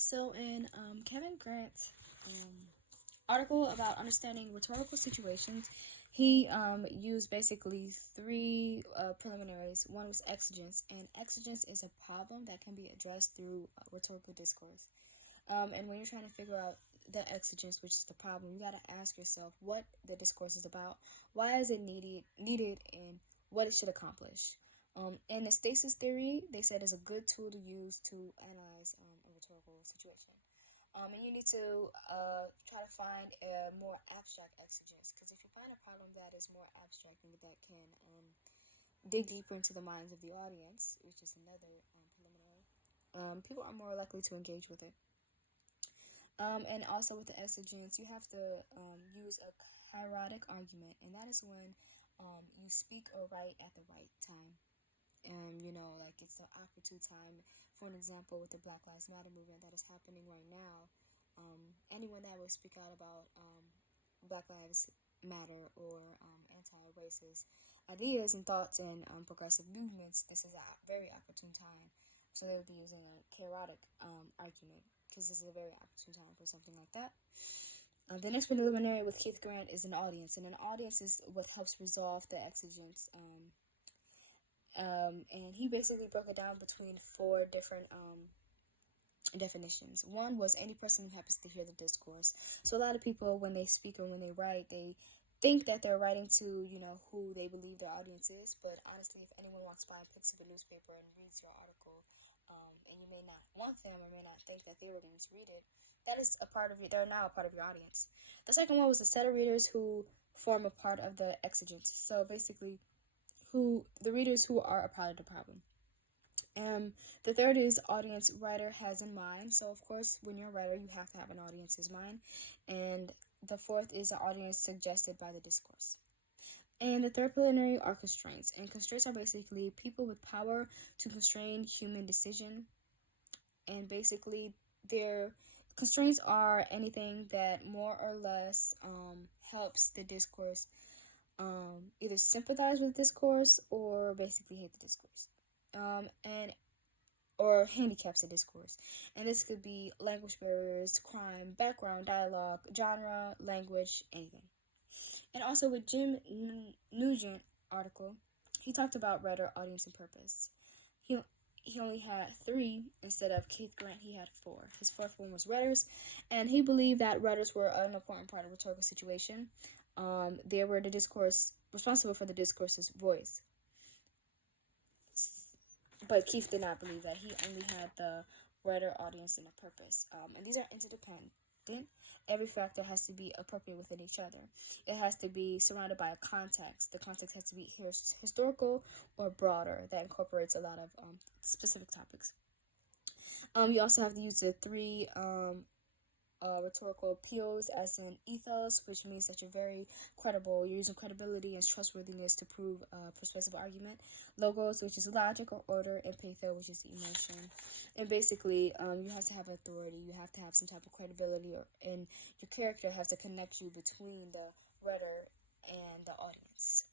So in Kevin Grant's article about understanding rhetorical situations, he used basically three preliminaries. One was exigence, and exigence is a problem that can be addressed through rhetorical discourse. And when you're trying to figure out the exigence, which is the problem, you got to ask yourself what the discourse is about, why is it needed, and what it should accomplish. And the stasis theory, they said, is a good tool to use to analyze a rhetorical situation. And you need to try to find a more abstract exigence, because if you find a problem that is more abstract and that can dig deeper into the minds of the audience, which is another preliminary, people are more likely to engage with it. And also with the exigence, you have to use a rhetoric argument, and that is when you speak or write at the right time. Like it's the opportune time. For an example, with the Black Lives Matter movement that is happening right now, anyone that will speak out about Black Lives Matter or anti-racist ideas and thoughts and progressive movements, this is a very opportune time. So they'll be using a chaotic argument, because this is a very opportune time for something like that. The next preliminary with Keith Grant is an audience, and an audience is what helps resolve the exigence. And he basically broke it down between four different definitions. One was any person who happens to hear the discourse. So a lot of people, when they speak or when they write, they think that they're writing to, who they believe their audience is. But honestly, if anyone walks by and picks up a newspaper and reads your article, and you may not want them or may not think that they were going to read it, that is a part of you. They're now a part of your audience. The second one was the set of readers who form a part of the exigence. So basically, the readers who are a part of the problem. The third is audience writer has in mind. So of course, when you're a writer, you have to have an audience's mind. And the fourth is the audience suggested by the discourse. And the third preliminary are constraints. And constraints are basically people with power to constrain human decision. And basically, their constraints are anything that more or less helps the discourse either sympathize with the discourse or basically hate the discourse. And or handicaps the discourse. And this could be language barriers, crime, background, dialogue, genre, language, anything. And also with Jim Nugent article, he talked about rhetoric, audience, and purpose. He only had three instead of Keith Grant. He had four. His fourth one was rhetorics, and he believed that rhetorics were an important part of rhetorical situation. They were the discourse responsible for the discourse's voice. But Keith did not believe that. He only had the writer, audience, and a purpose. And these are interdependent. Every factor has to be appropriate within each other. It has to be surrounded by a context. The context has to be historical or broader that incorporates a lot of specific topics. You also have to use the three rhetorical appeals as an ethos, which means that you're very credible. You're using credibility and trustworthiness to prove a persuasive argument. Logos, which is logic or order, and patho, which is emotion. And basically, you have to have authority. You have to have some type of credibility, and your character has to connect you between the writer and the audience.